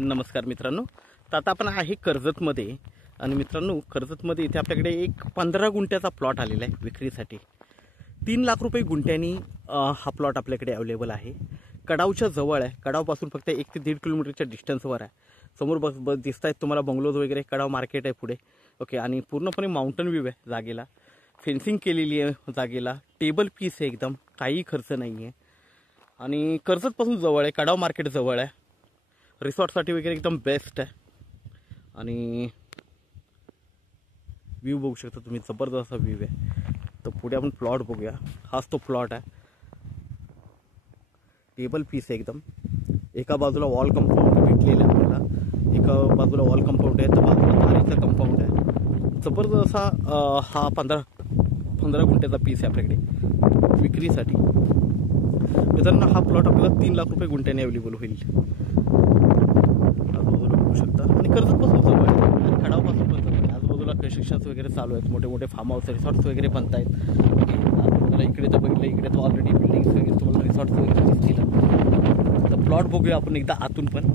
नमस्कार मित्रांनो, तर आता आपण आहे कर्जतमध्ये आणि मित्रांनो कर्जतमध्ये इथे आपल्याकडे एक 15 गुंठ्याचा प्लॉट आलेला आहे विक्रीसाठी। 3 लाख रुपये गुंठ्यानी हा प्लॉट आपल्याकडे अवेलेबल आहे। कडावच्या जवळ आहे, कडावपासून फक्त 1 ते 1.5 किलोमीटरच्या डिस्टन्सवर आहे। समोर बस दिसतायत तुम्हाला बंगलोज वगैरे, कडाव मार्केट आहे पुढे। ओके, आणि पूर्णपणे माउंटन व्ह्यू आहे जागेला, फेन्सिंग केलेली आहे जागेला, टेबल पीस आहे, एकदम काही खर्च नाही आहे आणि कर्जतपासून जवळ आहे, कडाव मार्केट जवळ आहे, रिसॉर्टसाठी वगैरे एकदम बेस्ट आहे। आणि व्ह्यू बघू शकता तुम्ही, जबरदस्त असा व्ह्यू आहे। तर पुढे आपण प्लॉट बघूया, हाच तो प्लॉट आहे, टेबल पीस आहे एकदम। एका बाजूला वॉल कंपाऊंड भेटलेलं आहे आपल्याला, एका बाजूला वॉल कंपाऊंड आहे, तर बाजूला तारीचा कंपाऊंड आहे। जबरदस्त असा हा 15 गुंठ्याचा पीस आहे आपल्याकडे विक्रीसाठी। मित्रांनो हा प्लॉट आपल्याला 3 लाख रुपये गुंठ्याने अवेलेबल होईल, आजूबाजूला बघू शकता। आणि कर्जतपासून जवळ आहे आणि खडावपासून पण जवळ आहे। आजूबाजूला कन्स्ट्रक्शन्स वगैरे चालू आहेत, मोठे मोठे फार्म हाऊस रिसॉर्ट्स वगैरे बनत आहेत। आजूबाजूला इकडे तर बघितलं, इकडे तर ऑलरेडी बिल्डिंग्स वगैरे तुम्हाला रिसॉर्ट्स वगैरे दिसतील। तर प्लॉट बघूया आपण एकदा आतून पण।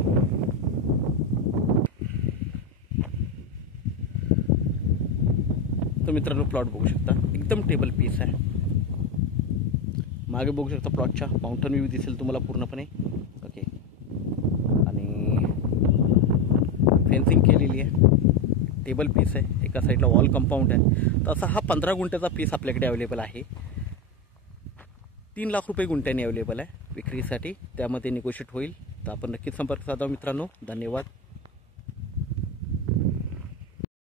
तर मित्रांनो प्लॉट बघू शकता, एकदम टेबल पीस आहे। मागे बघू शकता प्लॉटच्या माउंटन व्ह्यू दिसेल तुम्हाला पूर्णपणे। ओके, आणि फेन्सिंग केलेली आहे, टेबल पीस आहे, एका साईडला वॉल कंपाऊंड आहे। तर असा हा 15 गुंठ्याचा पीस आपल्याकडे अवेलेबल आहे। 3 लाख रुपये गुंठ्याने अवेलेबल आहे विक्रीसाठी, त्यामध्ये निगोशिएट होईल। तर आपण नक्कीच संपर्क साधा मित्रांनो। धन्यवाद।